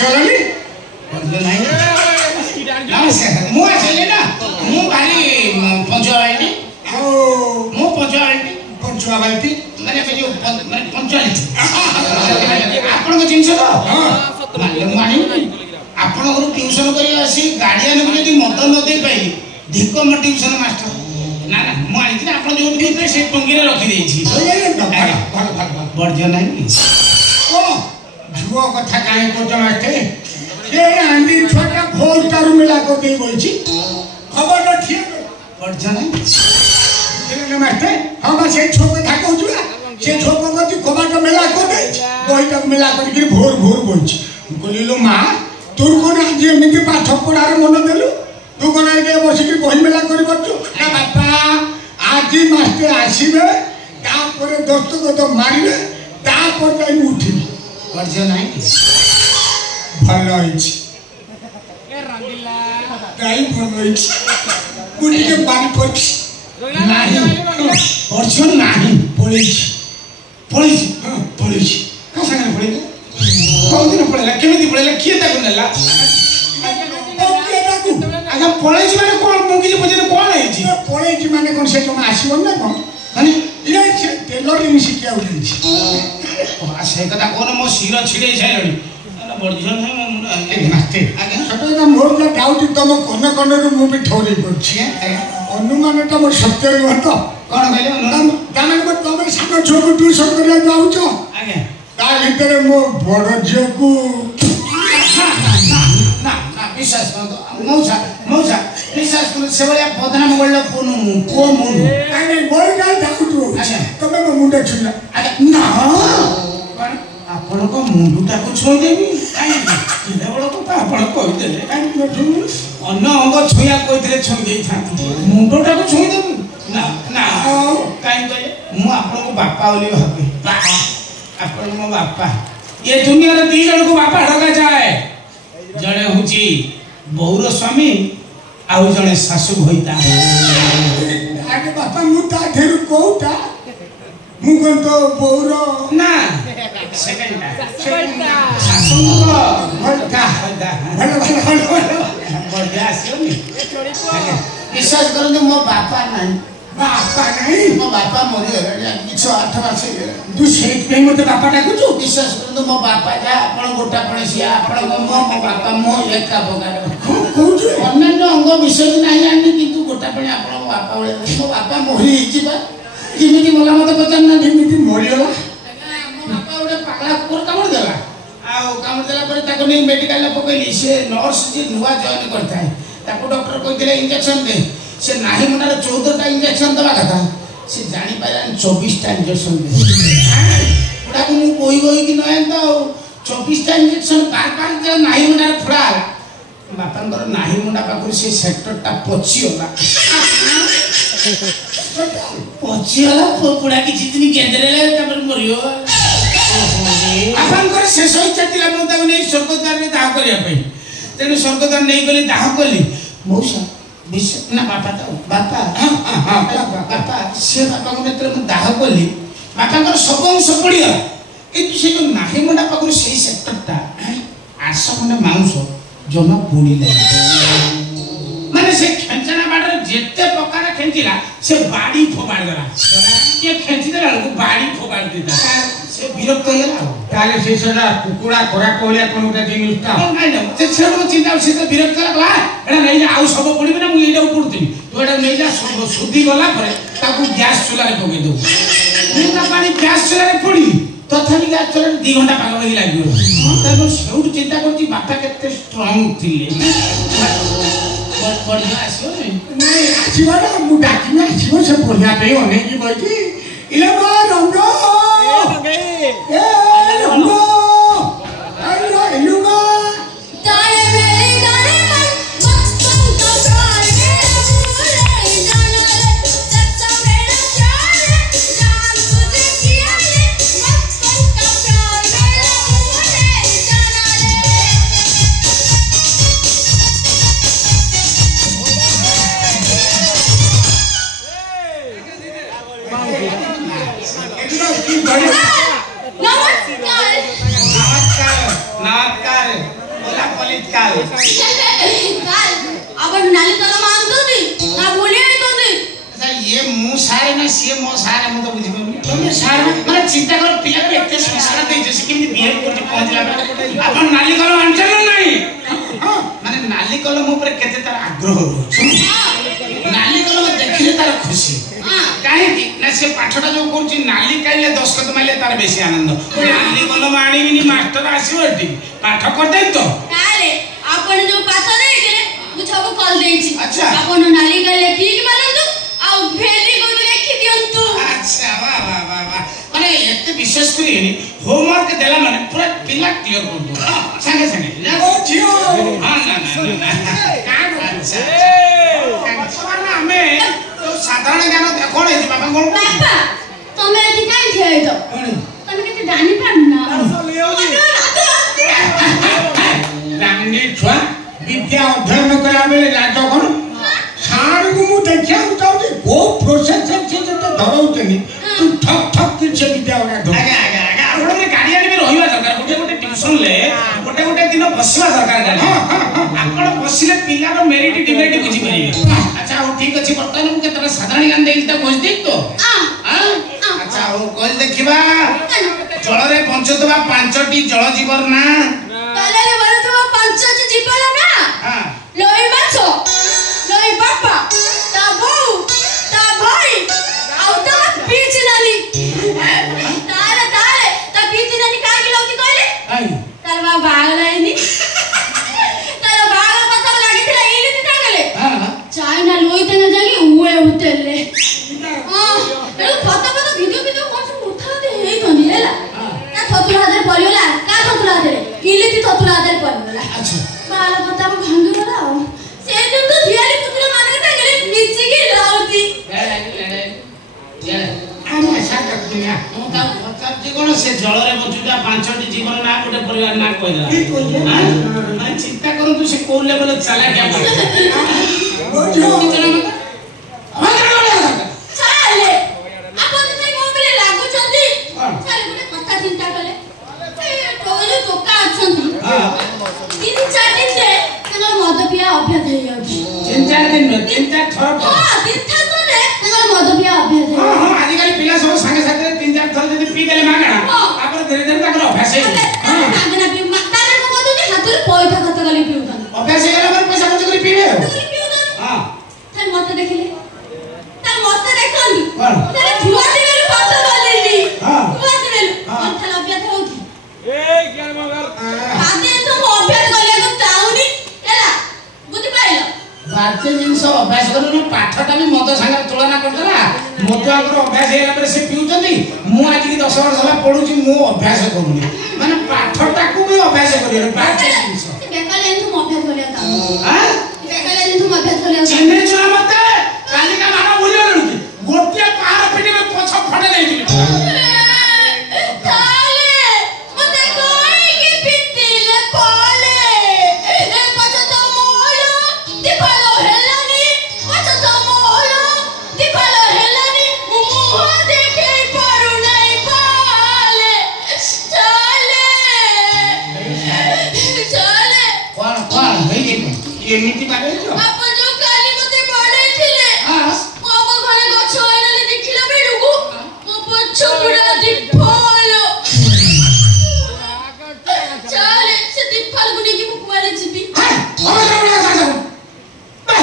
आसगलनी बदल नहीं नमस्कार मु आसले ना मु भारी पंचुआलिटी मु पंचुआलिटी माने जो माने पंचुआलिटी आपण को जिंस तो हां मानी आपण को ट्यूशन करी आसी गार्डियन को यदि मत न दे पाई धिको म ट्यूशन मास्टर ना ना मु आनी कि आपण जो भी से टंगी रे रखी देई छी बर्ज नहीं ओ जुओ कथा काहे कोच मास्टर ये आंधी छोटा भोज तारु मिला को दे बोलची खबर न ठीक बर्ज नहीं केने मास्टर हम से छोक कथा कहू से छोक को कबाट मिला को दे बहिटा मिला कर भोर भोर बोलची बोलिलो मां तोर कोन आज एमिति पाठ पढ़ार मन देलु तू कोन आगे बसी के बहि मेला करि बच्चो ना बापा आज मास्टर आसीबे ता परे दस्तखत मारिबे ता पर जाई उठी बर्ज नहीं भलो होइछि ए रंगीला काई भलो होइछि कुटी के पानी पछ नहीं बर्ज नहीं पळिछि का संगे पळिले कौन दिन पळेला केमिति पळेला किए ताको नेला आगा पळैछि माने कोन मुगी बुझिन कोन हेछि पळैछि माने कोन से जमा आसीबन ना कोन माने इरे से टेलरिंग शिकिया उठिछि आ से कथा कोन मो सिर छिडे छाइलनी बर्ज नहीं मास्टर आगे सटका मोर ना डाउट तम कोन कोन रो मु भी ठोरी करछि अनुमान त मोर सत्य रे हत कोन कहले दाना को तम सानो छोटू ट्यूशन करिया जाउछ आगे ता भीतर मो बड़ झियो को ना विश्वास करो मौसा विश्वास करो से बलिया बदनाम गल्ला को मुंडू अरे मोर का डाउट अच्छा तमे मो मुंडा छुला अरे ना कोन आपण को मुंडूटा को छोई देबी काई इने बड़ को आपण कहि देले काई न छुनु अन्न अंग छुया कइतले छोई देई थांती मुंडूटा को छोई देबी ना ना काई कहले मु आपण को बापा ओली भाबे आपण मो बापा ये दुनिया रे दी जण को बापा ढका जाए जणे हुची बहुर स्वामी आउ जणे सासु होइता आगे बापा मु ता धेरु कोटा मु कोन तो बहुरो ना सेकंड सासु को होइता भलो बढ़िया आसियोनी विश्वास करते मो बापा नहीं मो बापा मरि गले किछ 8 मास तू सेट पे मते बापा डाकुछु विश्वास करते मो बापा जा आपण गोटा पणसिया आपण मो बापा मो एका बगार कहूछु अन्य अंग विषय नहीं जानि किंतु गोटा पणे आपण बापा मो बापा मरि हिजिबा किमिति मला मते पचार ना किमिति मरियोला मो बापा ओडे पागला कुकुर कामड़ देला आ कामड़ देला पर ताको नै मेडिकल ले पकैली से नर्स जे नुवा जॉइन करता है ताको डॉक्टर कहथिले इंजेक्शन दे से नाही मुंडार 14 टा इंजेक्शन दबा कथा से जानि पाइला 24 टा इंजेक्शन दे पुडा को मु कोई कि नय त 24 टा इंजेक्शन बार जे नाही मुंडार फुडा बापांकर नाही मुंडा पाखु से सेक्टर टा पचियोला पुडा किछि दिन केंद्रेले तपर मरियो बापांकर शेष इच्छा तिला मु ताको नै स्वर्गद्वार रे दाह करिया पई तेनु स्वर्गद्वार नै गली दाह कली मौसा ना बापा तो बापा से बापा को नेत्र में दाह कली बापा कर सब पड़िया किंतु से जो नाही मुंडा पाखु से सेक्टरटा 800 खंडे मांस जमा पोड़िले माने से खेंचना बाडर जेते प्रकार खेंचिला से बाड़ी फोबाड़ देला ये खेंची देला को बाड़ी फोबाड़ देता से विरक्त होला ताले से सदा कुकुड़ा कोरा कोलिया कोनटा जिनिसटा नहीं ना से छेड़ो चिंता से तो विरक्त लागला एडा नहीं आउ सब पड़िबे ना मु एडा पड़ती तो एडा नहीं जा सुधी गला परे ताकू गैस चूल्हा रे पके दो मुंडा पानी गैस चूल्हा रे पड़ी तथापि गैस चूल्हा 2 घंटा पागल ही लागियो ताको सेउड चिंता करती बापा केते स्ट्रांग थिले बढ़िया आसो नहीं आसीबा मु डाकी ना आसीबो से बढ़िया पे ओने की बजी इले बा रंगो ए रंगो आइलो इलुगा तारे मेरे गाने मन बचपन का प्यार मेरा भूले जाना रे सच्चा मेरा प्यार है जान तुझे किया रे बचपन का प्यार मेरा भूले जाना एकदम की बढ़िया नमस्कार बोला पलित काल काल आपण नाली कला मानतोनी ना बोले आइतोनी अच्छा ये मु सारे ना सी मो सारे मु तो बुझी पाउनी तुम सारे माने चिंता कर पिला को एते संस्कार दे जे केमि बिहेव करते पहुंचला अपन नाली कल आंसर नहीं हां माने नाली कल मो पर केते तार आग्रह हो नाली कल देखिले तार खुशी काहे कि ना से पाठटा जो करछि नाली काइले 10 कत माइले तार बेसी आनंद नाली कल माणीबिनी मास्टर आसीओ एठी पाठ कर दे तो काले आपण जो पाठ नहीं गेले मु सब कॉल देछि अच्छा आपण नाली काले ठीक मानंतु आ भेली को लिखि दियंतु अच्छा वाह वाह वाह वाह माने एते विशेष करी होमवर्क देला माने पूरा पिला क्लियर कर दो संगे संगे ओ जियो हां ना का अच्छा ना हमें तो साधारण ज्ञान कोन है बाबा कोन बापा तमे एठी काई थियै तो तमे केते जानि पारना रामनी छुआ विद्या अध्ययन करा बेले राज कोन सार को मु देखिया उठाउती गो प्रोसेस से तो धरौतनी तू ठक ठक किछ विद्या उना धो आगे आगे आगे आपण में गाड़ियान भी रहिबा दरकार गोटे गोटे ट्यूशन ले गोटे गोटे दिन बसवा दरकार गाड़ी आपण बसिले पिला रो मेरिट डिमेरिट बुझी परिबे अच्छा हो ठीक अछि बर्तन मु केतरा साधारण ज्ञान देई त बुझ देई तो अच्छा हो कोल देखिबा जल रे पहुंचतबा पांचटी जल जीवर ना काले रे बरतबा पांचटी जीवन ना हां लोई माछो लोई बापा ता बहू ता भाई आउ ता पीछ नानी तारे तारे ता पीछ नानी काहे लौती कहले आई तार बा बागलाइनी तार बागल पता लागितला इले ती तांगले हां चाइना लोई तेन जागी उए उतेले एलो फटा फटा भिडियो कोन उठा दे हेई तनी हेला ता थतुरा हादर पलियोला का थतुरा हादर इले ती थतुरा हादर पलियोला अच्छा बाल पता भांगी गला से दिन तो धियाली पुत्र माने के तांगले मिची की लाउती आमा साका दुनिया मु ता पचार जीवन से जल रे बचुजा पांचटी जीवन ना गोटे परिवार ना कहला मैं चिंता करू तू से कोन लेवल चला क्या कर चाले आपण से मोबाइल लागो चंदी चाले गोटे कथा चिंता कले ए टोले टोका अछंती हां 3-4 दिन से तनर मद पिया अभ्यास हे जाउची 3-4 दिन में 3-4 थर हां 3-4 दिन रे तनर मद पिया अभ्यास हे हां हां आजि काली पिला सब संगे साथे 3-4 थर जदी पी देले मागणा आपन धीरे धीरे ताकर अभ्यास हे हां मागना पी तारे को मदुनी हातुर पैसा खर्च कली पिउतन अभ्यास हे गेला पर पैसा खर्च करी पीबे हां तार मत देखिले तार मत देखंदी कोन तारे छुआ दिवेलु पास बोलिली हां छुआ दिवेलु अंथला अभ्यास होउची ए ज्ञान मगर आदे तो अभ्यास कलिया तो ताउनी एला बुझि पाइलो बाते जिंस अभ्यास करू पाठटा भी मद संगे तुलना करतला मद अगर अभ्यास हेला पर से पिउचंदी मु आज की 10 वर्ष होला पढुची मु अभ्यास करूनी माने पाठटा को भी अभ्यास करियो बाते जिंस बेकाले तू अभ्यास कलिया ता हां बेकाले तू अभ्यास कलिया चिन्हे छुआ मते काली का मामा बोलियो लड़की गोटिया पहाड़ पिटी में पछ फटे देई ताले मते कोई के पिटिले कोले ए पछ तो मोलो दिखलो हेलानी पछ तो मोलो दिखलो हेलानी मुंह देखे परू नहीं पाले ताले कोन कोन होई ये नीति बारे जो आप जो काली मते पड़े थिले हां मामा घरे गछ होइले देखिला बेडुगु मो पछ पुरा दिफलो चाले से दिफल गुनी की मुकुआले चिपी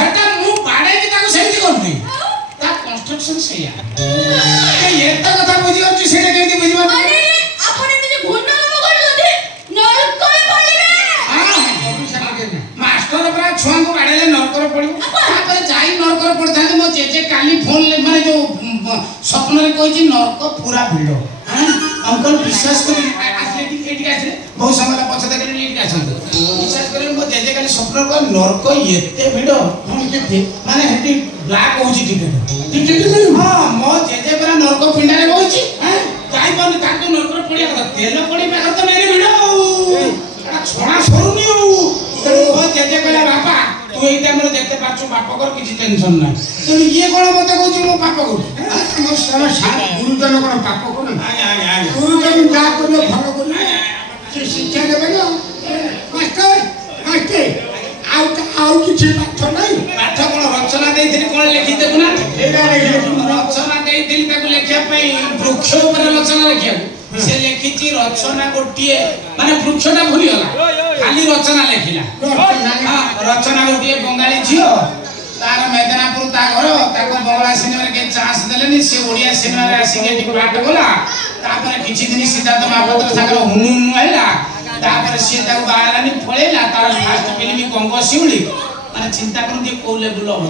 हटा मु बाड़े की ताको सेही करनी ता कंस्ट्रक्शन से या ये तो कथा बुझी अछि सेले केति बुझिबा अरे आपने निजे घुन्ना मगन लदे नरकय पड़िबे हां ऑफिसर के मास्टर परा छुआ को बाड़ेले नरकर पड़िबो तापर जाई नरकर पड़थांते मो जे काली फोन ले माने जो स्वप्न रे कहछि नरक पूरा भिड़ो हां अंकल विश्वास करी आसले एटी आसले बहुत समय पछ देखले एटी आछन विश्वास करी मो जे काली स्वप्न को नरक एते भिड़ो हम के माने हेटी ब्लैक होछि टिकट हां मो जे परा नरक पिंडारे होछि हां जाई पानी ताको नरक पड़िया कथा तेल पड़ी पे तो मेरे भिड़ो एटा छोड़ा सरुनी हो मो जे कहला बापा तू एई टाइम रे देखते पाछु बाप कर किछि टेंशन ना तो ये कोन मते कहउछि मो पाप करू मो सारा गुरुजन कोन पाप कोन आया आया गुरुजन जा करले भलो करले से शिक्षा देबे ना मास्टर ଆଉ କିଛି ପାଠ ନାହିଁ ପାଠ କଣ ରଚନା ଦେଇଥିଲି କଣ ଲେଖି ଦେବୁ ନା ରଚନା ଦେଇଥିଲି ତାକୁ ଲେଖିବା ପାଇଁ ବୃକ୍ଷ ଉପରେ ରଚନା ଲେଖିବାକୁ ସେ ଲେଖିଛି ରଚନା ଗୋଟିଏ ମାନେ ବୃକ୍ଷଟା ଭୁଲିଗଲା ଖାଲି ରଚନା ଲେଖିଲା ରଚନା ଗୋଟିଏ ବଙ୍ଗାଳୀ ଝିଅ ତାର ମେଦନାପୁର ତା ଘର ତାକୁ ବଙ୍ଗଳା ସିନେମାରେ କେହି ଚାନ୍ସ ଦେଲେନି ସେ ଓଡ଼ିଆ ସିନେମାରେ ଆସିକି ଏଠି ପାଠ କଲା ତାପରେ କିଛି ଦିନ ସିଦ୍ଧାର୍ଥ ମହାପାତ୍ର ସାଙ୍ଗରେ ହୁନୁ ହେଲା ତାପରେ ସିଏ ତାକୁ ବାହାରାନି ପଳେଇଲା ତାର ଫାଷ୍ଟ ଫିଲ୍ମ ଗଙ୍ଗ ଶିଉଳି ମାନେ ଚିନ୍ତା କରନ୍ତି କୋଉ ଲେବୁଲ ହବ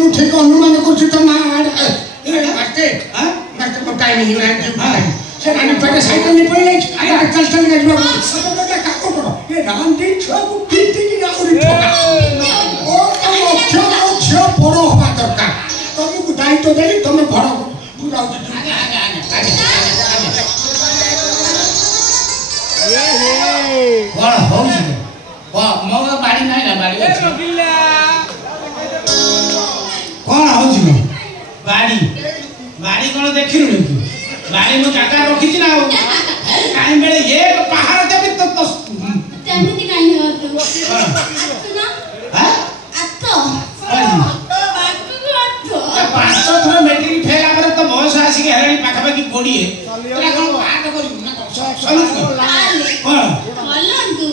ମୁଁ ଠିକ ଅନୁମାନ କରୁଛି ତ ମା ଟାଇମ ସେ ରାଣୀ ପେଟେ ସାଇକେଲ ପଳେଇ ଯାଇଛି ଚାଲ ରାଣ୍ଡି ଛୁଆକୁ ପିଟିକି ଆହୁରି ଝିଅ ବଡ ହବା ଦରକାର ତମକୁ ଦାୟିତ୍ୱ ଦେଲି ତମେ ବଡ ବୁଝାଉଛି କଣ ହଉଛି ମୋ ବାଡି ନାହିଁ ନା ବାଡି କଣ ହଉଛି ମୋ ବାଡି ବାଡି କଣ ଦେଖିଲୁଣି ତୁ ବାଡି ମୁଁ ଜାଗା ରଖିଛି ନା ଆଉ କାହିଁ ବେଳେ ଏ ପାହାଡ଼ ଦେବି ତ ସେମିତି କାହିଁ ହଉଛୁ ନା ଆତ 5 ଥର ମେଟ୍ରିକ ଫେଲ ପରେ ତ ବୟସ ଆସିକି ହେଲାଣି ପାଖାପାଖି 20 କଣ ପାଠ କରିବୁ ନା କଣ ଭଲନ୍ତୁ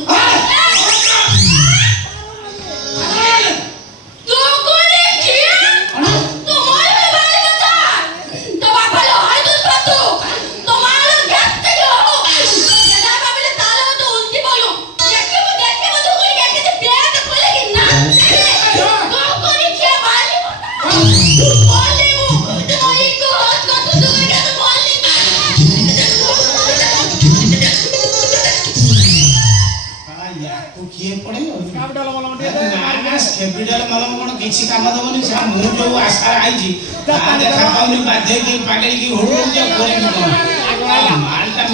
କିଛି କାମ ଦବନି ମୁଁ ଯୋଉ ଆଶା ଆଇଛି ତା ଦେଖା ପାଉନି ବାଧ୍ୟ ପାଗଳିକି ହୁଡୁ